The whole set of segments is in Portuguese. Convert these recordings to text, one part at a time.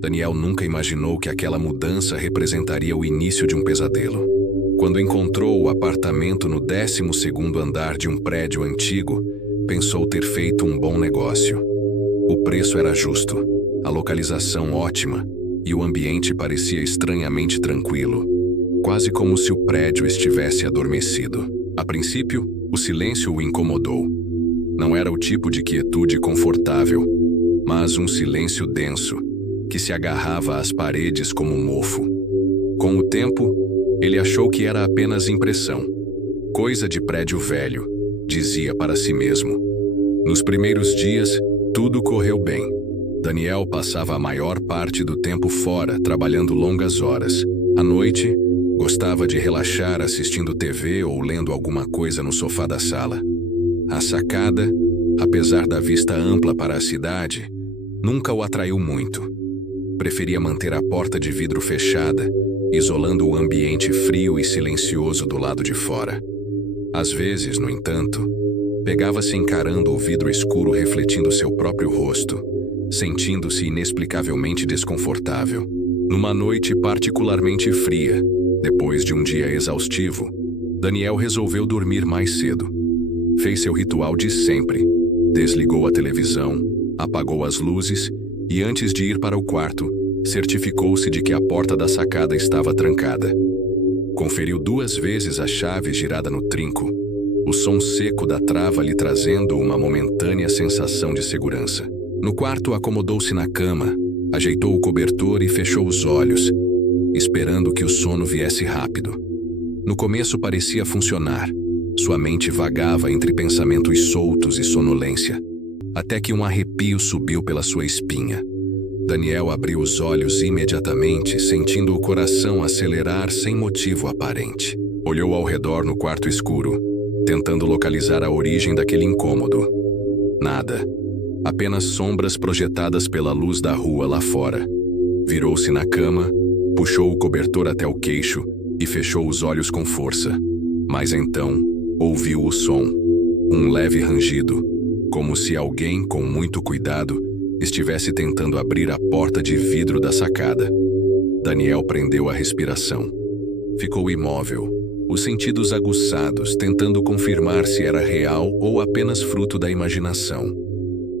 Daniel nunca imaginou que aquela mudança representaria o início de um pesadelo. Quando encontrou o apartamento no 12º andar de um prédio antigo, pensou ter feito um bom negócio. O preço era justo, a localização ótima e o ambiente parecia estranhamente tranquilo, quase como se o prédio estivesse adormecido. A princípio, o silêncio o incomodou. Não era o tipo de quietude confortável, mas um silêncio denso, que se agarrava às paredes como um mofo. Com o tempo, ele achou que era apenas impressão. Coisa de prédio velho, dizia para si mesmo. Nos primeiros dias, tudo correu bem. Daniel passava a maior parte do tempo fora, trabalhando longas horas. À noite, gostava de relaxar assistindo TV ou lendo alguma coisa no sofá da sala. A sacada, apesar da vista ampla para a cidade, nunca o atraiu muito. Preferia manter a porta de vidro fechada, isolando o ambiente frio e silencioso do lado de fora. Às vezes, no entanto, pegava-se encarando o vidro escuro refletindo seu próprio rosto, sentindo-se inexplicavelmente desconfortável. Numa noite particularmente fria, depois de um dia exaustivo, Daniel resolveu dormir mais cedo. Fez seu ritual de sempre, desligou a televisão, apagou as luzes e, antes de ir para o quarto, certificou-se de que a porta da sacada estava trancada. Conferiu 2 vezes a chave girada no trinco, o som seco da trava lhe trazendo uma momentânea sensação de segurança. No quarto, acomodou-se na cama, ajeitou o cobertor e fechou os olhos, esperando que o sono viesse rápido. No começo parecia funcionar. Sua mente vagava entre pensamentos soltos e sonolência, até que um arrepio subiu pela sua espinha. Daniel abriu os olhos imediatamente, sentindo o coração acelerar sem motivo aparente. Olhou ao redor no quarto escuro, tentando localizar a origem daquele incômodo. Nada. Apenas sombras projetadas pela luz da rua lá fora. Virou-se na cama, puxou o cobertor até o queixo e fechou os olhos com força. Mas então, ouviu o som. Um leve rangido, como se alguém, com muito cuidado, estivesse tentando abrir a porta de vidro da sacada. Daniel prendeu a respiração. Ficou imóvel, os sentidos aguçados, tentando confirmar se era real ou apenas fruto da imaginação.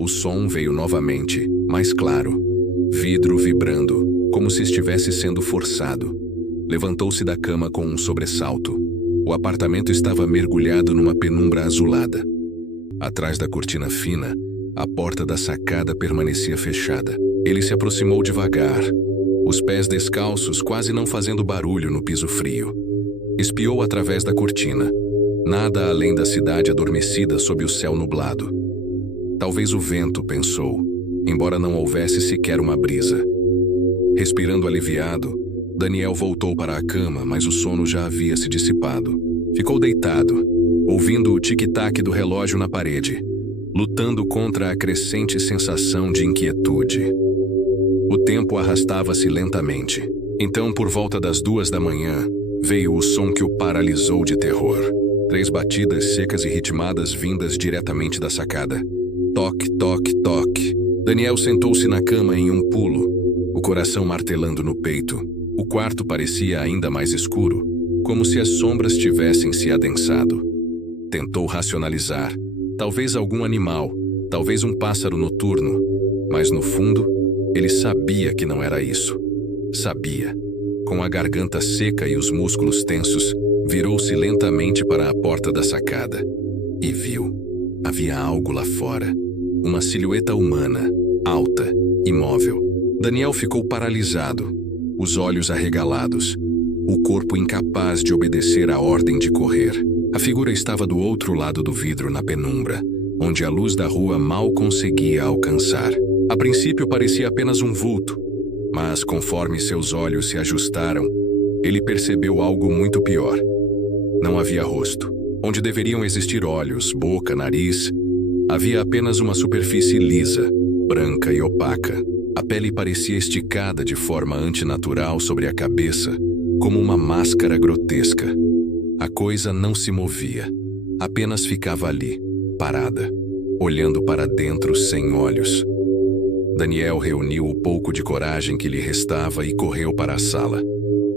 O som veio novamente, mais claro. Vidro vibrando, como se estivesse sendo forçado. Levantou-se da cama com um sobressalto. O apartamento estava mergulhado numa penumbra azulada. Atrás da cortina fina, a porta da sacada permanecia fechada. Ele se aproximou devagar, os pés descalços quase não fazendo barulho no piso frio. Espiou através da cortina. Nada além da cidade adormecida sob o céu nublado. Talvez o vento, pensou, embora não houvesse sequer uma brisa. Respirando aliviado, Daniel voltou para a cama, mas o sono já havia se dissipado. Ficou deitado, ouvindo o tic-tac do relógio na parede, lutando contra a crescente sensação de inquietude. O tempo arrastava-se lentamente. Então, por volta das 2 da manhã, veio o som que o paralisou de terror. 3 batidas secas e ritmadas vindas diretamente da sacada. Toque, toque, toque. Daniel sentou-se na cama em um pulo, o coração martelando no peito. O quarto parecia ainda mais escuro, como se as sombras tivessem se adensado. Tentou racionalizar. Talvez algum animal, talvez um pássaro noturno, mas no fundo, ele sabia que não era isso. Sabia. Com a garganta seca e os músculos tensos, virou-se lentamente para a porta da sacada. E viu. Havia algo lá fora. Uma silhueta humana, alta, imóvel. Daniel ficou paralisado, os olhos arregalados, o corpo incapaz de obedecer à ordem de correr. A figura estava do outro lado do vidro, na penumbra, onde a luz da rua mal conseguia alcançar. A princípio parecia apenas um vulto, mas conforme seus olhos se ajustaram, ele percebeu algo muito pior. Não havia rosto. Onde deveriam existir olhos, boca, nariz, havia apenas uma superfície lisa, branca e opaca. A pele parecia esticada de forma antinatural sobre a cabeça, como uma máscara grotesca. A coisa não se movia, apenas ficava ali, parada, olhando para dentro sem olhos. Daniel reuniu o pouco de coragem que lhe restava e correu para a sala.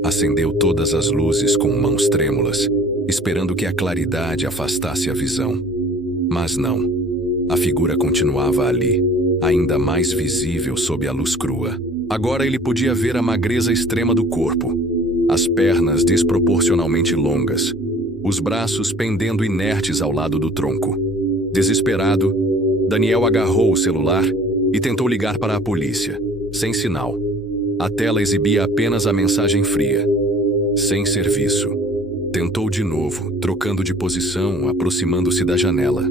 Acendeu todas as luzes com mãos trêmulas, esperando que a claridade afastasse a visão. Mas não. A figura continuava ali, ainda mais visível sob a luz crua. Agora ele podia ver a magreza extrema do corpo, as pernas desproporcionalmente longas, os braços pendendo inertes ao lado do tronco. Desesperado, Daniel agarrou o celular e tentou ligar para a polícia, sem sinal. A tela exibia apenas a mensagem fria: sem serviço. Tentou de novo, trocando de posição, aproximando-se da janela.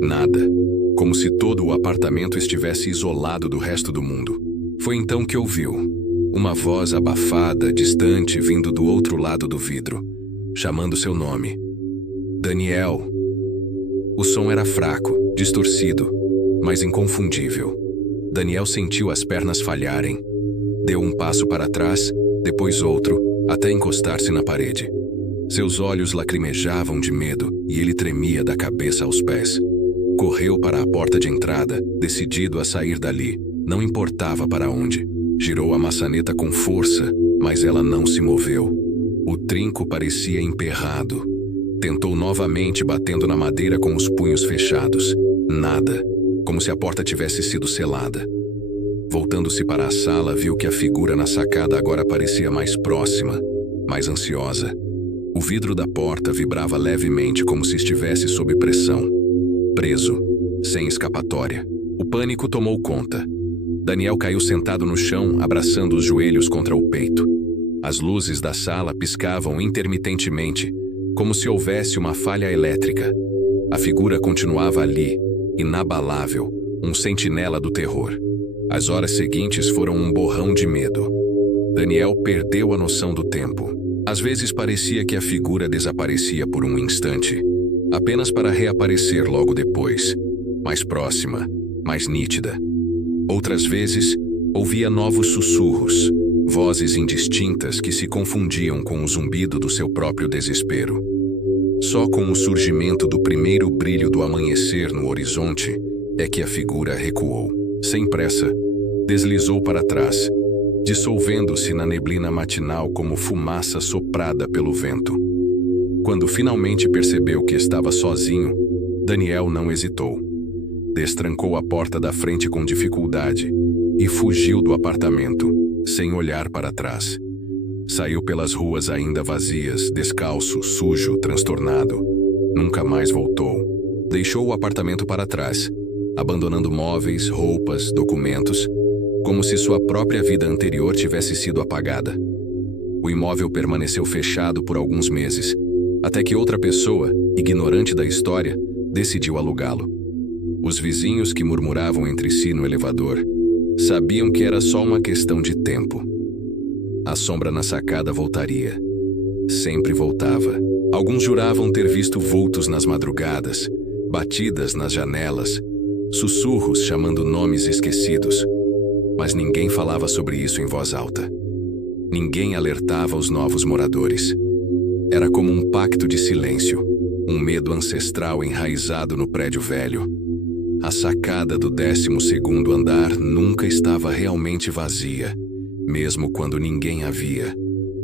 Nada, como se todo o apartamento estivesse isolado do resto do mundo. Foi então que ouviu uma voz abafada, distante, vindo do outro lado do vidro, chamando seu nome. Daniel. O som era fraco, distorcido, mas inconfundível. Daniel sentiu as pernas falharem. Deu um passo para trás, depois outro, até encostar-se na parede. Seus olhos lacrimejavam de medo e ele tremia da cabeça aos pés. Correu para a porta de entrada, decidido a sair dali, não importava para onde. Girou a maçaneta com força, mas ela não se moveu. O trinco parecia emperrado. Tentou novamente, batendo na madeira com os punhos fechados. Nada, como se a porta tivesse sido selada. Voltando-se para a sala, viu que a figura na sacada agora parecia mais próxima, mais ansiosa. O vidro da porta vibrava levemente, como se estivesse sob pressão. Preso, sem escapatória. O pânico tomou conta. Daniel caiu sentado no chão, abraçando os joelhos contra o peito. As luzes da sala piscavam intermitentemente, como se houvesse uma falha elétrica. A figura continuava ali, inabalável, um sentinela do terror. As horas seguintes foram um borrão de medo. Daniel perdeu a noção do tempo. Às vezes parecia que a figura desaparecia por um instante, apenas para reaparecer logo depois, mais próxima, mais nítida. Outras vezes, ouvia novos sussurros, vozes indistintas que se confundiam com o zumbido do seu próprio desespero. Só com o surgimento do primeiro brilho do amanhecer no horizonte é que a figura recuou. Sem pressa, deslizou para trás, dissolvendo-se na neblina matinal como fumaça soprada pelo vento. Quando finalmente percebeu que estava sozinho, Daniel não hesitou. Destrancou a porta da frente com dificuldade e fugiu do apartamento, sem olhar para trás. Saiu pelas ruas ainda vazias, descalço, sujo, transtornado. Nunca mais voltou. Deixou o apartamento para trás, abandonando móveis, roupas, documentos, como se sua própria vida anterior tivesse sido apagada. O imóvel permaneceu fechado por alguns meses, até que outra pessoa, ignorante da história, decidiu alugá-lo. Os vizinhos que murmuravam entre si no elevador sabiam que era só uma questão de tempo. A sombra na sacada voltaria. Sempre voltava. Alguns juravam ter visto vultos nas madrugadas, batidas nas janelas, sussurros chamando nomes esquecidos. Mas ninguém falava sobre isso em voz alta. Ninguém alertava os novos moradores. Era como um pacto de silêncio, um medo ancestral enraizado no prédio velho. A sacada do 12º andar nunca estava realmente vazia, mesmo quando ninguém a via,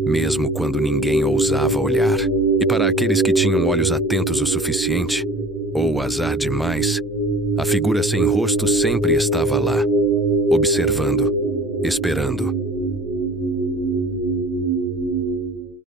mesmo quando ninguém ousava olhar. E para aqueles que tinham olhos atentos o suficiente, ou azar demais, a figura sem rosto sempre estava lá, observando, esperando.